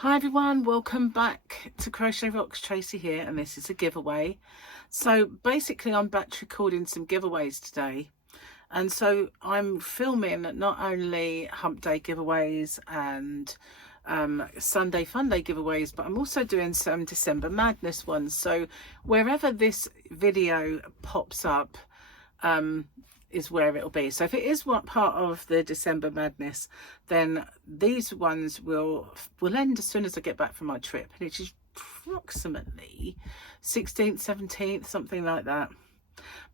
Hi everyone, welcome back to Crochet Rocks. Tracy here, and this is a giveaway. So basically I'm back recording some giveaways today, and so I'm filming not only Hump Day giveaways and Sunday Fun Day giveaways, but I'm also doing some December Madness ones. So wherever this video pops up is where it'll be. So if it is what part of the December Madness, then these ones will end as soon as I get back from my trip, which is approximately 16th 17th, something like that,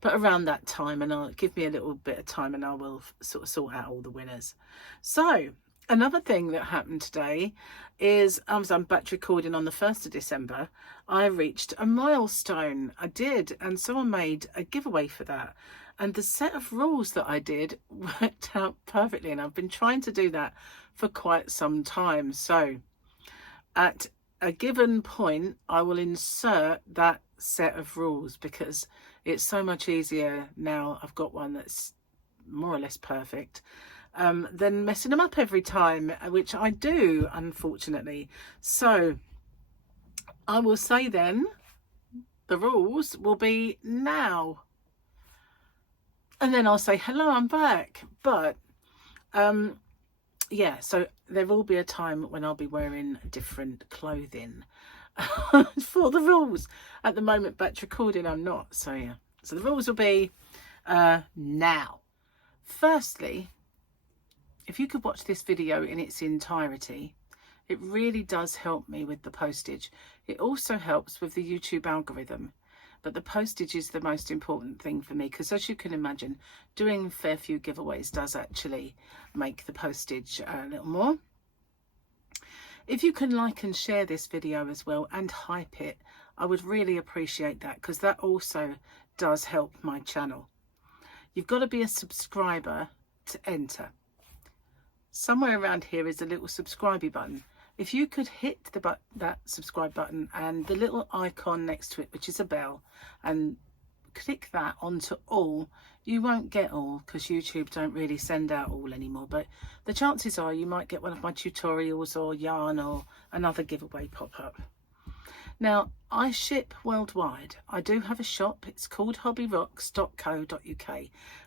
but around that time. And I'll give me a little bit of time and I will sort of sort out all the winners. So another thing that happened today is, as I'm back recording on the 1st of December, I reached a milestone. I did, and so I made a giveaway for that. And the set of rules that I did worked out perfectly, and I've been trying to do that for quite some time. So at a given point, I will insert that set of rules because it's so much easier now. I've got one that's more or less perfect than messing them up every time, which I do, unfortunately. So I will say then the rules will be now, and then I'll say hello, I'm back. But yeah, so there will be a time when I'll be wearing different clothing for the rules. At the moment, batch recording, I'm not. So yeah, so the rules will be now. Firstly, if you could watch this video in its entirety, it really does help me with the postage. It also helps with the YouTube algorithm, but the postage is the most important thing for me, because as you can imagine, doing a fair few giveaways does actually make the postage a little more. If you can like and share this video as well and hype it, I would really appreciate that, because that also does help my channel. You've got to be a subscriber to enter. Somewhere around here is a little subscribe button. If you could hit that subscribe button and the little icon next to it, which is a bell, and click that onto all, you won't get all because YouTube don't really send out all anymore, but the chances are you might get one of my tutorials or yarn or another giveaway pop up. Now, I ship worldwide. I do have a shop. It's called hobbyrocks.co.uk,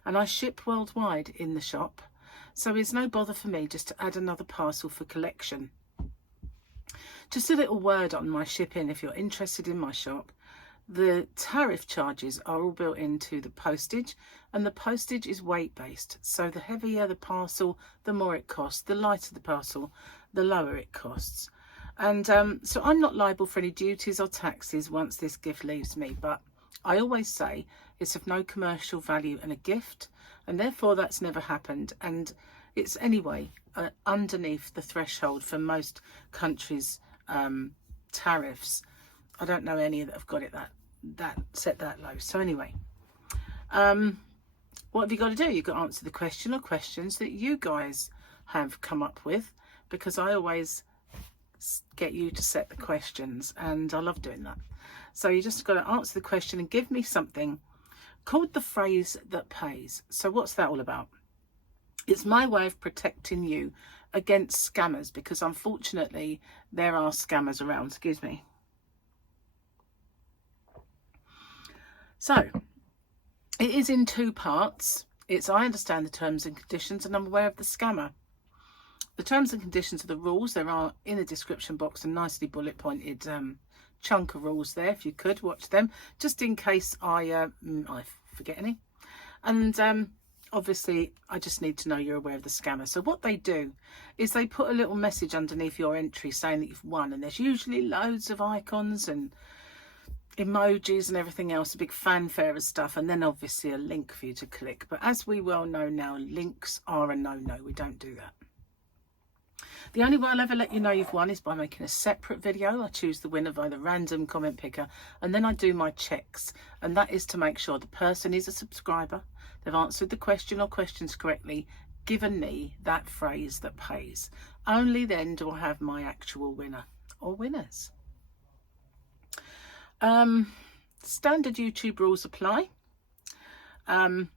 and I ship worldwide in the shop, so it's no bother for me just to add another parcel for collection. Just a little word on my shipping. If you're interested in my shop, the tariff charges are all built into the postage, and the postage is weight based. So the heavier the parcel, the more it costs. The lighter the parcel, the lower it costs. And so I'm not liable for any duties or taxes once this gift leaves me, but I always say it's of no commercial value and a gift, and therefore that's never happened. And it's anyway underneath the threshold for most countries' tariffs. I don't know any that have got it that set that low. So anyway, what have you got to do? You've got to answer the question or questions that you guys have come up with, because I always get you to set the questions, and I love doing that. So you just got to answer the question and give me something called the phrase that pays. So what's that all about? It's my way of protecting you against scammers, because unfortunately there are scammers around. Excuse me. So it is in two parts. It's I understand the terms and conditions, and I'm aware of the scammer. The terms and conditions are the rules. There are in the description box a nicely bullet pointed chunk of rules there. If you could watch them, just in case I forget any. And obviously I just need to know you're aware of the scammer. So what they do is they put a little message underneath your entry saying that you've won, and there's usually loads of icons and emojis and everything else, a big fanfare of stuff, and then obviously a link for you to click. But as we well know now, links are a no-no. We don't do that. The only way I'll ever let you know you've won is by making a separate video. I choose the winner by the random comment picker, and then I do my checks, and that is to make sure the person is a subscriber, they've answered the question or questions correctly, given me that phrase that pays. Only then do I have my actual winner or winners. Standard YouTube rules apply. And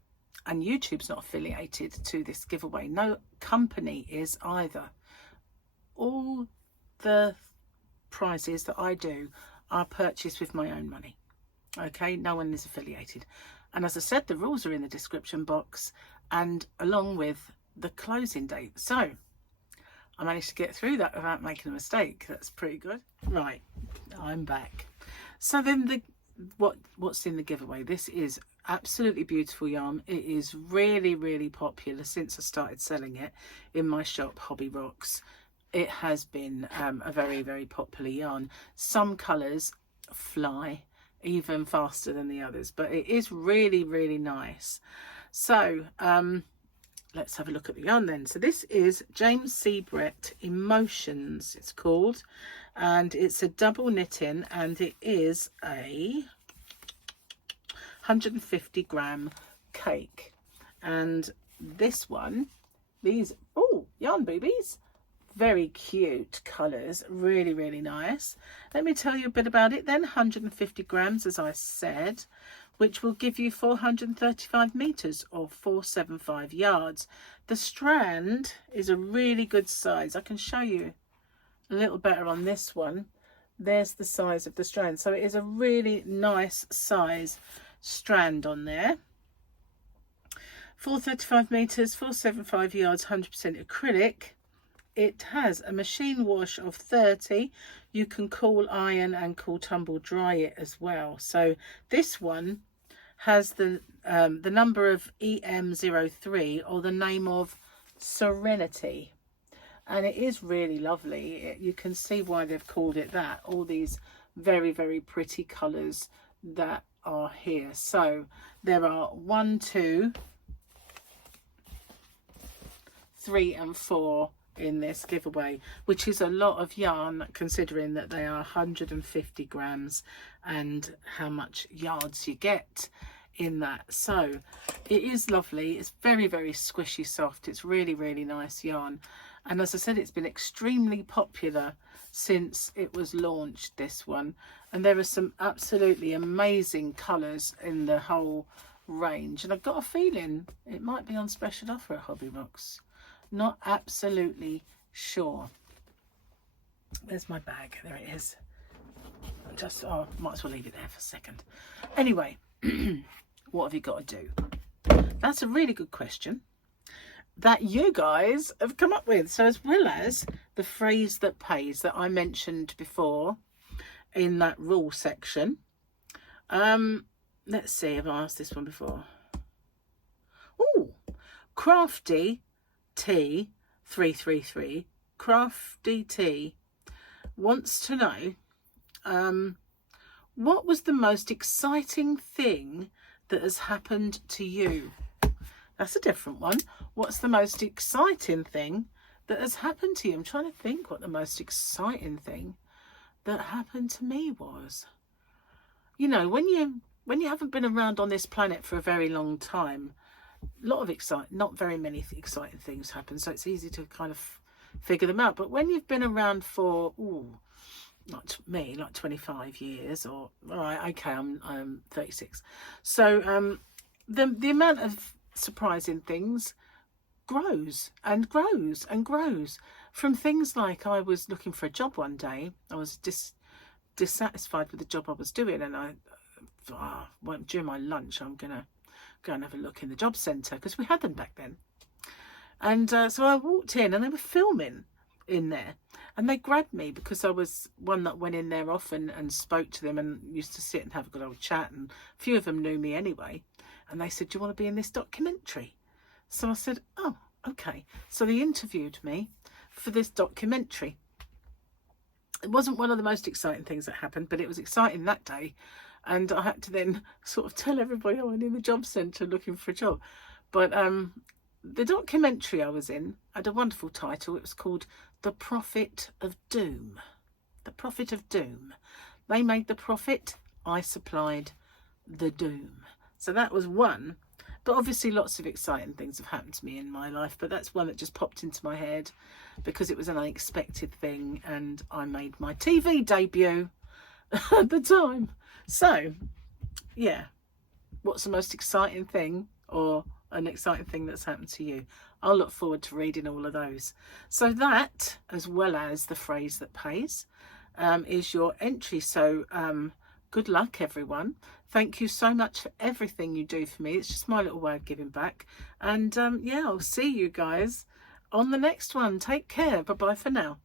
YouTube's not affiliated to this giveaway. No company is either. All the prizes that I do are purchased with my own money. Okay, no one is affiliated. And as I said, the rules are in the description box and along with the closing date. So I managed to get through that without making a mistake. That's pretty good. Right, I'm back. So then what's in the giveaway? This is absolutely beautiful yarn. It is really, really popular since I started selling it in my shop, Hobby Rocks. It has been a very, very popular yarn. Some colours fly even faster than the others, but it is really, really nice. So let's have a look at the yarn then. So this is James C. Brett Emotions, it's called, and it's a double knitting, and it is a 150 gram cake. And this one, these yarn boobies, very cute colours, really, really nice. Let me tell you a bit about it then. 150 grams, as I said, which will give you 435 meters or 475 yards. The strand is a really good size. I can show you a little better on this one. There's the size of the strand. So it is a really nice size strand on there. 435 meters, 475 yards, 100% acrylic. It has a machine wash of 30. You can cool iron and cool tumble dry it as well. So this one has the number of EM03, or the name of Serenity, and it is really lovely. You can see why they've called it that. All these very, very pretty colours that are here. So there are 1, 2, 3 and 4 in this giveaway, which is a lot of yarn considering that they are 150 grams and how much yards you get in that. So it is lovely. It's very, very squishy soft. It's really, really nice yarn, and as I said, it's been extremely popular since it was launched, this one. And there are some absolutely amazing colours in the whole range, and I've got a feeling it might be on special offer at Hobby Rocks. Not absolutely sure. There's my bag. There it is. Might as well leave it there for a second. Anyway, what have you got to do? That's a really good question that you guys have come up with. So as well as the phrase that pays that I mentioned before in that rule section. Let's see, have I asked this one before? Oh, Crafty T 333, Crafty T wants to know what was the most exciting thing that has happened to you? That's a different one. What's the most exciting thing that has happened to you? I'm trying to think what the most exciting thing that happened to me was. You know, when you haven't been around on this planet for a very long time, a lot of not very many exciting things happen, so it's easy to kind of figure them out. But when you've been around for not me, like 25 years, or all right, okay, I'm 36, so the amount of surprising things grows and grows and grows, from things like I was looking for a job one day. I was dissatisfied with the job I was doing, and during my lunch I'm gonna go and have a look in the job centre, because we had them back then. And so I walked in and they were filming in there, and they grabbed me because I was one that went in there often and spoke to them and used to sit and have a good old chat, and a few of them knew me anyway. And they said, do you want to be in this documentary? So I said, oh, okay. So they interviewed me for this documentary. It wasn't one of the most exciting things that happened, but it was exciting that day. And I had to then sort of tell everybody I went in the job centre looking for a job. But the documentary I was in had a wonderful title. It was called The Prophet of Doom. The Prophet of Doom. They made the prophet, I supplied the doom. So that was one. But obviously lots of exciting things have happened to me in my life, but that's one that just popped into my head because it was an unexpected thing, and I made my TV debut at the time. So yeah, what's the most exciting thing, or an exciting thing that's happened to you? I'll look forward to reading all of those. So that, as well as the phrase that pays, is your entry. So good luck, everyone. Thank you so much for everything you do for me. It's just my little way of giving back. And yeah, I'll see you guys on the next one. Take care. Bye bye for now.